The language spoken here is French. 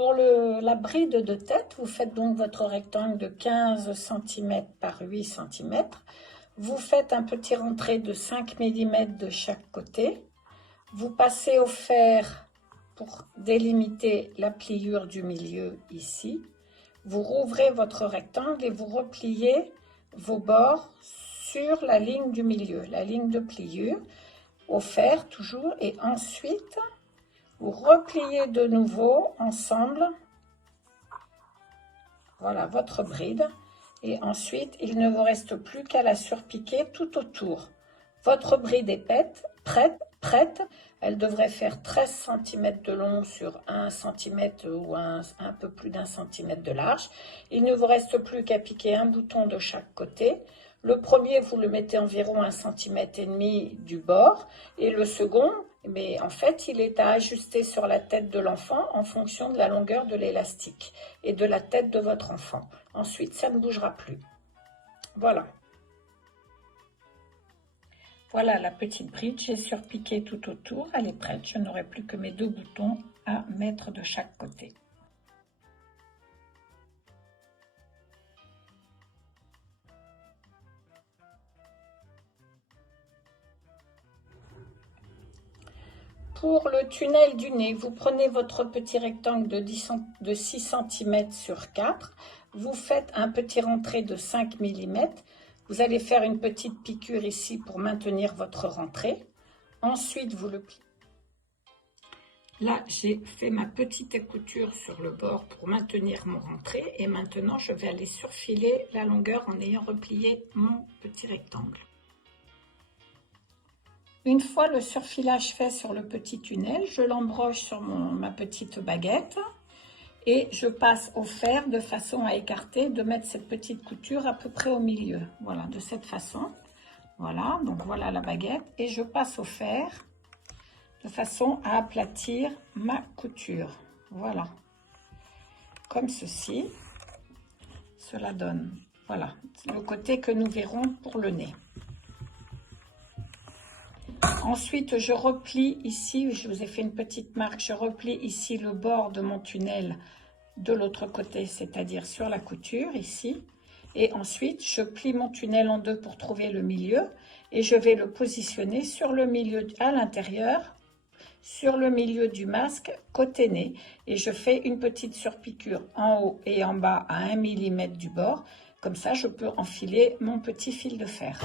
Pour la bride de tête, vous faites donc votre rectangle de 15 cm par 8 cm. Vous faites un petit rentré de 5 mm de chaque côté. Vous passez au fer pour délimiter la pliure du milieu ici. Vous rouvrez votre rectangle et vous repliez vos bords sur la ligne du milieu, la ligne de pliure, au fer toujours, et ensuite vous repliez de nouveau ensemble, voilà votre bride, et ensuite il ne vous reste plus qu'à la surpiquer tout autour. Votre bride est prête, elle devrait faire 13 cm de long sur 1 cm ou un peu plus d'1 cm de large. Il ne vous reste plus qu'à piquer un bouton de chaque côté. Le premier, vous le mettez environ 1,5 cm du bord, et le second, mais en fait, il est à ajuster sur la tête de l'enfant en fonction de la longueur de l'élastique et de la tête de votre enfant. Ensuite, ça ne bougera plus. Voilà. Voilà la petite bride, j'ai surpiqué tout autour, elle est prête. Je n'aurai plus que mes 2 boutons à mettre de chaque côté. Pour le tunnel du nez, vous prenez votre petit rectangle de 6 cm sur 4, vous faites un petit rentré de 5 mm, vous allez faire une petite piqûre ici pour maintenir votre rentrée. Ensuite, vous le pliez. Là, j'ai fait ma petite couture sur le bord pour maintenir mon rentré, et maintenant, je vais aller surfiler la longueur en ayant replié mon petit rectangle. Une fois le surfilage fait sur le petit tunnel, je l'embroche sur ma petite baguette et je passe au fer de façon à écarter, de mettre cette petite couture à peu près au milieu. Voilà, de cette façon. Voilà, donc voilà la baguette et je passe au fer de façon à aplatir ma couture. Voilà, comme ceci. Cela donne, voilà, le côté que nous verrons pour le nez. Ensuite, je replie ici, je vous ai fait une petite marque, je replie ici le bord de mon tunnel de l'autre côté, c'est-à-dire sur la couture ici. Et ensuite, je plie mon tunnel en deux pour trouver le milieu et je vais le positionner sur le milieu, à l'intérieur, sur le milieu du masque côté nez. Et je fais une petite surpiqûre en haut et en bas à 1 mm du bord. Comme ça, je peux enfiler mon petit fil de fer.